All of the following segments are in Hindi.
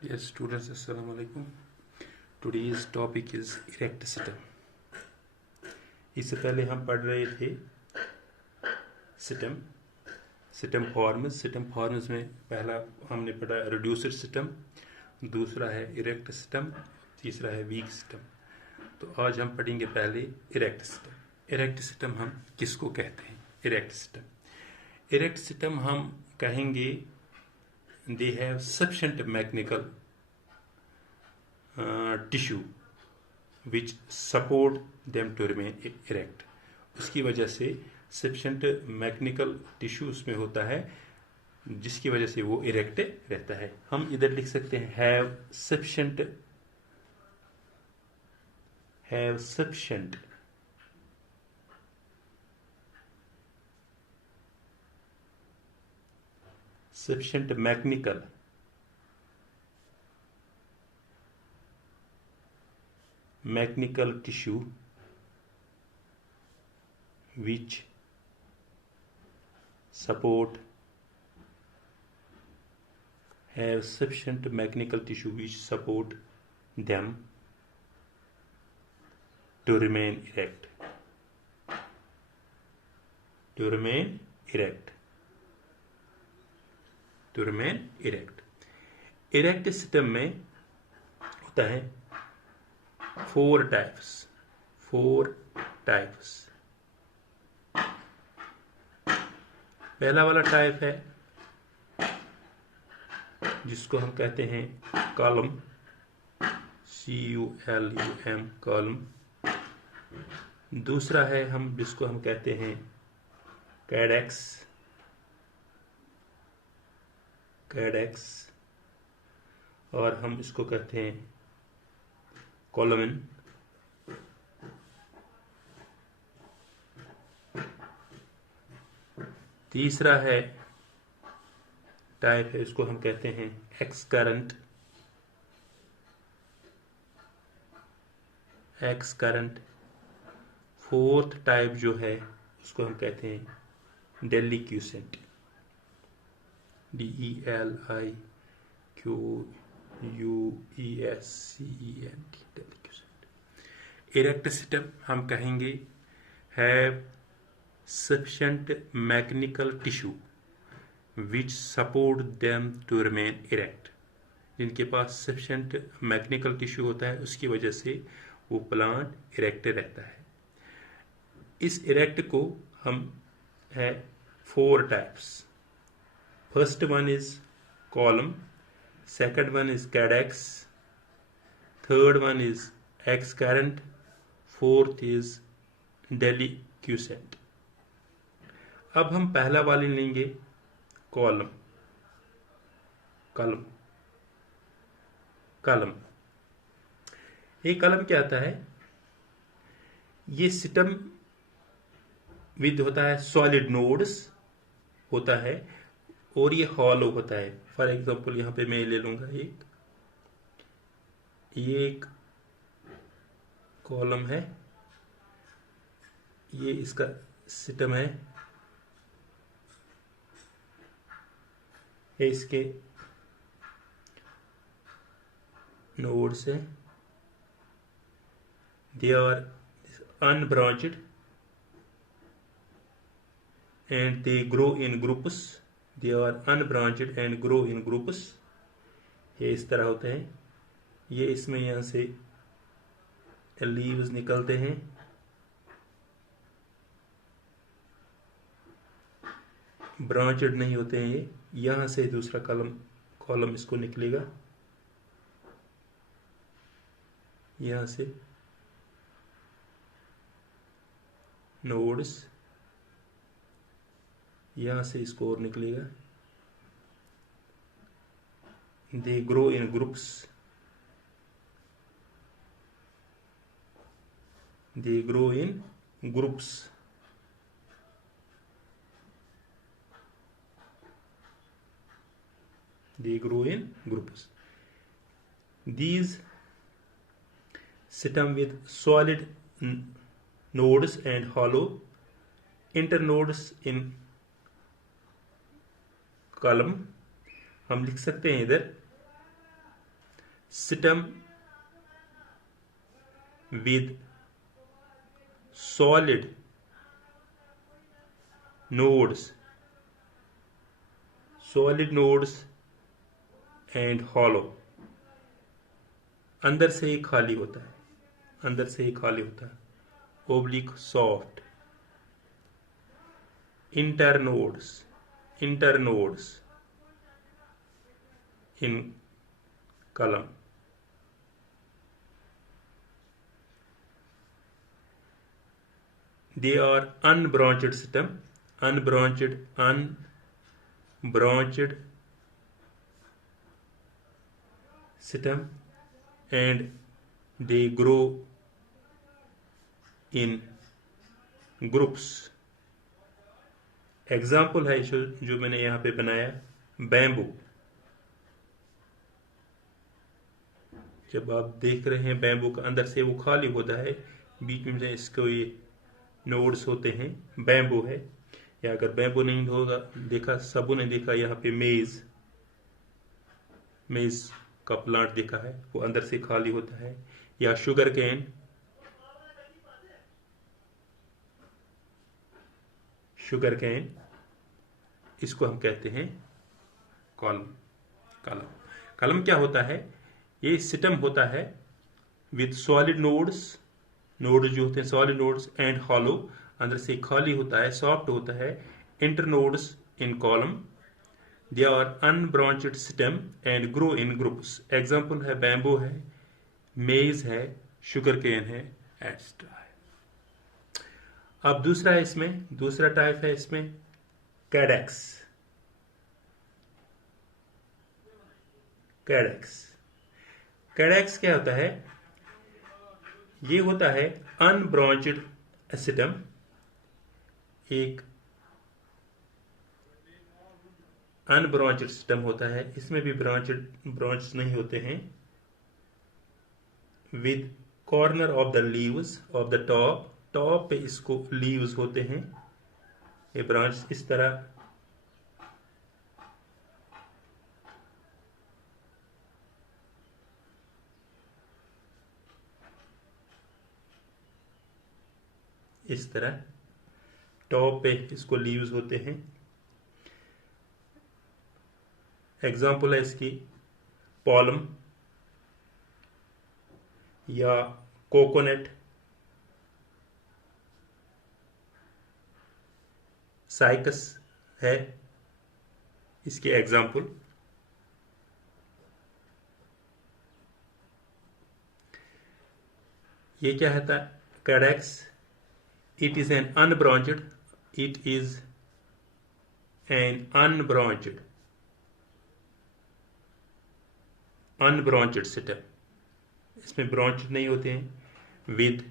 Yes, students, assalamu alaikum. Today's topic is erect system. इससे पहले हम पढ़ रहे थे सिस्टम फॉर्म्स में पहला हमने पढ़ा रिड्यूसर सिस्टम, दूसरा है इरेक्ट सिस्टम, तीसरा है वीक सिस्टम। तो आज हम पढ़ेंगे पहले इरेक्ट सिस्टम। इरेक्ट सिस्टम हम किसको कहते हैं? इरेक्ट सिस्टम हम कहेंगे they have sufficient mechanical tissue which support them to remain erect। उसकी वजह से sufficient mechanical tissue उसमें होता है जिसकी वजह से वो इरेक्ट रहता है। हम इधर लिख सकते हैं have sufficient mechanical tissue which support them to remain erect। Erect system में होता है फोर टाइप्स। पहला वाला टाइप है जिसको हम कहते हैं कॉलम, CULUM कॉलम। दूसरा है जिसको हम कहते हैं कैडेक्स, और हम इसको कहते हैं कॉलमन। तीसरा है टाइप है इसको हम कहते हैं एक्सकरेंट। फोर्थ टाइप जो है उसको हम कहते हैं डेलिक्यूसेंट, DELIQUESCENT डेलिक्यूसेंट। इरेक्ट सिस्टम हम कहेंगे have sufficient mechanical tissue which support them to remain erect। जिनके पास sufficient mechanical tissue होता है उसकी वजह से वो प्लांट इरेक्ट रहता है। इस इरेक्ट को हम है four types. First one is culm, second one is caudex, third one is excurrent, fourth is deliquescent. अब हम पहला वाले लेंगे कॉलम। ये कॉलम क्या आता है? ये सिस्टम विद होता है सॉलिड नोड्स होता है और ये हॉलो होता है। फॉर एग्जांपल यहां पे मैं ले लूंगा ये एक कॉलम है, ये इसका सिस्टम है, इसके नोड्स है, they are unbranched and they grow in groups। ये इस तरह होते हैं। ये इसमें यहां से लीव्स निकलते हैं, ब्रांचड नहीं होते हैं। ये यहां से दूसरा कॉलम इसको निकलेगा, यहां से नोड्स, यहां से इसको और निकलेगा। They grow in groups, These system with solid nodes and hollow internodes in column। हम लिख सकते हैं इधर system with solid nodes and hollow, अंदर से ही खाली होता है, oblique soft, internodes in column. They are unbranched system, unbranched system, and they grow in groups. Example है जो मैंने यहाँ पे बनाया, बैम्बू. जब आप देख रहे हैं बैम्बू का अंदर से वो खाली होता है, बीच में से इसको ये नोड्स होते हैं, बैम्बू है. या अगर बैम्बू नहीं होगा, देखा सबू ने देखा यहाँ पे मेज का प्लांट देखा है, वो अंदर से खाली होता है. या शुगर कैन, इसको हम कहते हैं कॉलम क्या होता है? ये सिस्टम होता है विद सॉलिड नोड्स जो होते हैं सॉलिड नोड्स, एंड हॉलो, अंदर से खाली होता है, सॉफ्ट होता है, internodes in column. They are unbranched system and grow in groups. Example है बैम्बू है, मेज है, शुगर केन है, एटसेट्रा है. अब दूसरा टाइप है इसमें कैडेक्स. कैडेक्स क्या होता है? ये होता है अनब्रांचड सिस्टम. एक अनब्रांचड सिस्टम होता है, इसमें भी ब्रांच नहीं होते हैं. With corner of the leaves of the top पे इसको लीव्स होते हैं. ये ब्रांच इस तरह टॉप पे इसको लीव्स होते हैं. एग्जाम्पल है इसकी पॉलम या कोकोनट, साइकस है इसके एग्जाम्पल. ये क्या है? Caudex. It is an unbranched system. इसमें ब्रांच नहीं होते हैं. With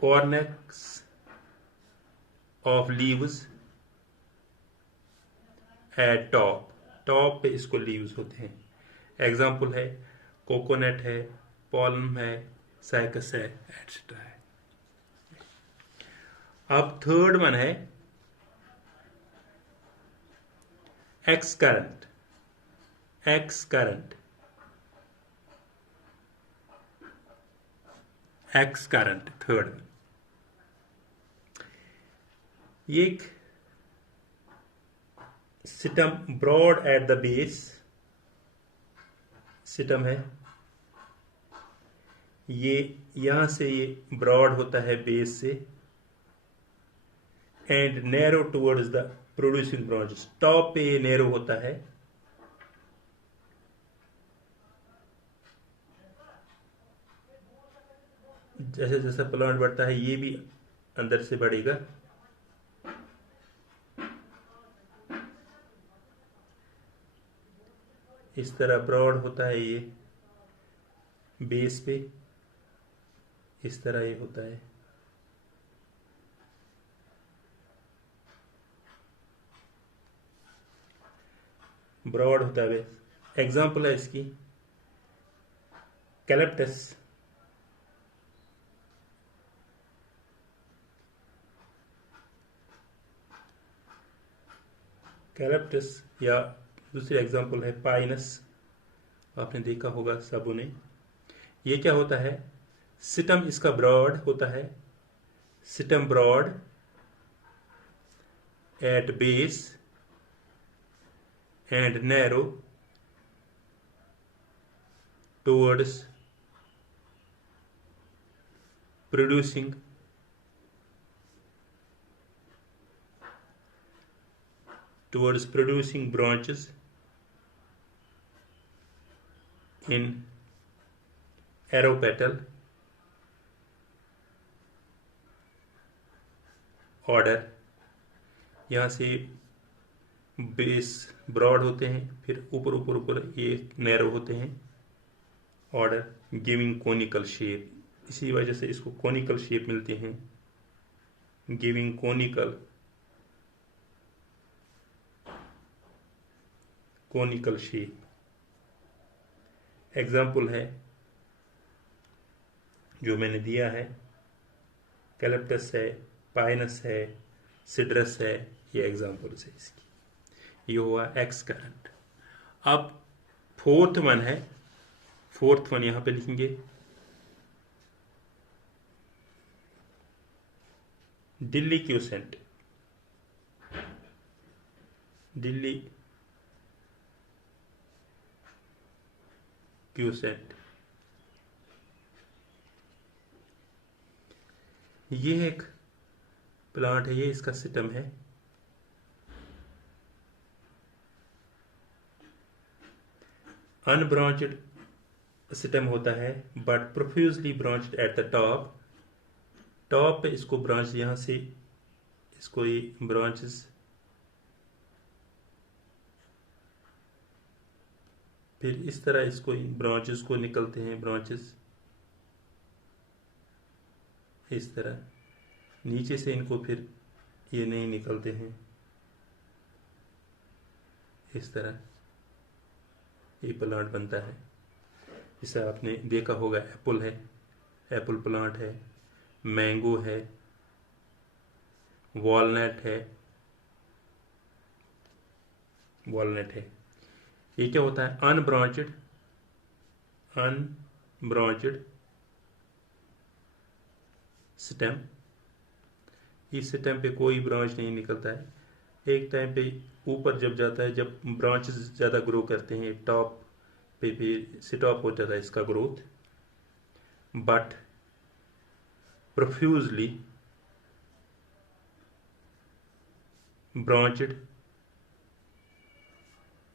crown of leaves at top पे इसको लीव्स होते हैं. एग्जाम्पल है कोकोनट है, पॉलम है, साइकस है, एटसेट्रा है. अब थर्ड वन है एक्स करंट. Third one. ये एक system broad at the base system है. ये यहां से ये ब्रॉड होता है बेस से, and narrow towards the producing branches. Top पे ये नैरो होता है. जैसे जैसा प्लांट बढ़ता है ये भी अंदर से बढ़ेगा. इस तरह ब्रॉड होता है ये बेस पे, इस तरह ये होता है. ब्रॉड होता है. एग्जाम्पल है इसकी कैलेप्टस. या दूसरी एग्जांपल है पाइनस, आपने देखा होगा सबों ने। ये क्या होता है, सिटम इसका ब्रॉड होता है, stem broad at base and narrow towards producing branches in arrow petal order। यहाँ से बेस ब्रॉड होते हैं, फिर ऊपर ऊपर ऊपर ये नैरो होते हैं, ऑर्डर गिविंग कोनिकल शेप। इसी वजह से इसको कोनिकल शेप मिलते हैं, गिविंग कोनिकल शेप। एग्जाम्पल है जो मैंने दिया है, कैलेप्टस है, पाइनस है, सिड्रस है, ये एग्जाम्पल्स है इसकी। ये हुआ एक्स करंट। अब फोर्थ वन यहां पे लिखेंगे, दिल्ली क्यूसेंट। ये एक प्लांट है, ये इसका सिस्टम है। अनब्रांचड सिस्टम होता है but profusely branched eight the top पे इसको ब्रांच, यहां से इसको ये ब्रांचेस फिर इस तरह इसको ब्रांचेस को निकलते हैं, ब्रांचेस इस तरह नीचे से इनको फिर ये नहीं निकलते हैं, इस तरह ये प्लांट बनता है। जैसे आपने देखा होगा एप्पल है, एप्पल प्लांट है, मैंगो है, वॉलनट है। ये क्या होता है, अनब्रांचड स्टेम। इस स्टेम पे कोई ब्रांच नहीं निकलता है। एक टाइम पे ऊपर जब जाता है, जब ब्रांचेस ज्यादा ग्रो करते हैं टॉप पे फिर स्टॉप हो जाता है इसका growth, but profusely branched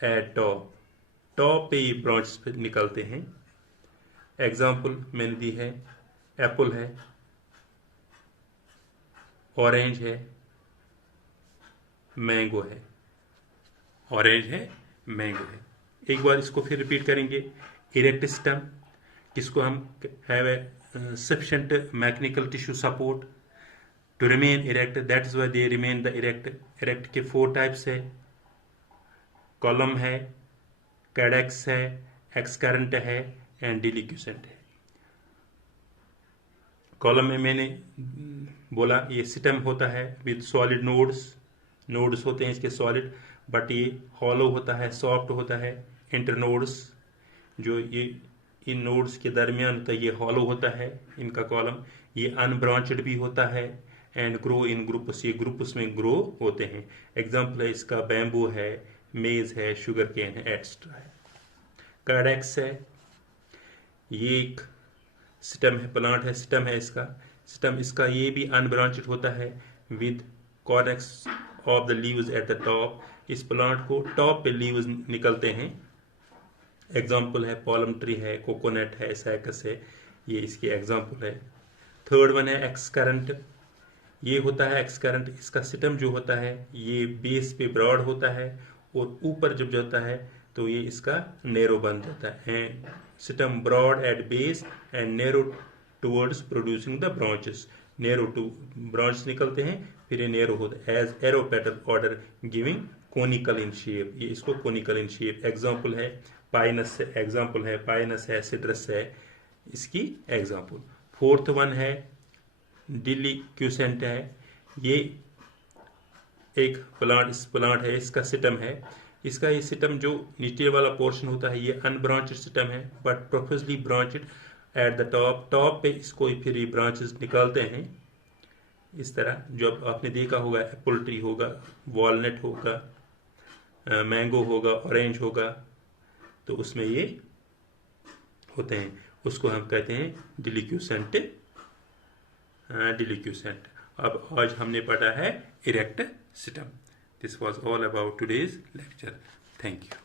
eight top पे ये ब्रांच निकलते हैं। एग्जाम्पल मैंने दी है, एप्पल है, ऑरेंज है, मैंगो है, एक बार इसको फिर रिपीट करेंगे। इरेक्ट स्टेम, किसको हम have a sufficient mechanical tissue support to remain erect, that is why they remain the erect के 4 टाइप्स है, कॉलम है, कैडेक्स है, एक्सकरेंट है एंड डिलिक्यूसेंट है। कॉलम में मैंने बोला ये सिस्टम होता है विद सॉलिड नोड्स होते हैं इसके सॉलिड, बट ये हॉलो होता है, सॉफ्ट होता है। इंटरनोड्स जो ये इन नोड्स के दरमियान होता है, ये हॉलो होता है इनका कॉलम। ये अनब्रांचड भी होता है एंड ग्रो इन ग्रुप्स, ये ग्रुप्स में ग्रो होते हैं। एग्जाम्पल है इसका बैम्बू है, मेज है, शुगर केन है, एक्स्ट्रा है। कैडेक्स है, ये एक स्टेम है, प्लांट है, स्टेम है इसका ये भी अनब्रांचड होता है with crown of the leaves at the top. इस प्लांट को टॉप पे लीव्स निकलते हैं। एग्जाम्पल है पॉलम ट्री है, कोकोनट है, साइकस है, ये इसके एग्जाम्पल है। थर्ड वन है एक्सकरेंट। ये होता है एक्सकरेंट, इसका सिस्टम जो होता है ये बेस पे ब्रॉड होता है और ऊपर जब जाता है तो ये इसका नैरो बन जाता है। System broad at base and narrow towards producing the branches. Narrow to branch निकलते हैं, फिर ये नैरो होता है as acropetal order giving conical in shape. ये इसको कोनिकल इन शेप। एग्जाम्पल है पाइनस है, सिट्रस है, इसकी एग्जाम्पल। फोर्थ वन है डिलिक्यूसेंट है। ये एक प्लांट है, इसका सिस्टम है, इसका ये सिस्टम जो नीचे वाला पोर्शन होता है ये अनब्रांचेड सिस्टम है, but profusely branched at the top पे इसको फिर ये ब्रांचेस निकालते हैं इस तरह। जो आपने देखा होगा एप्पल ट्री होगा, वॉलनट होगा, मैंगो होगा, ऑरेंज होगा, तो उसमें ये होते हैं, उसको हम कहते हैं डिलिक्यूसेंट। अब आज हमने पढ़ा है erect system. This was all about today's lecture. Thank you.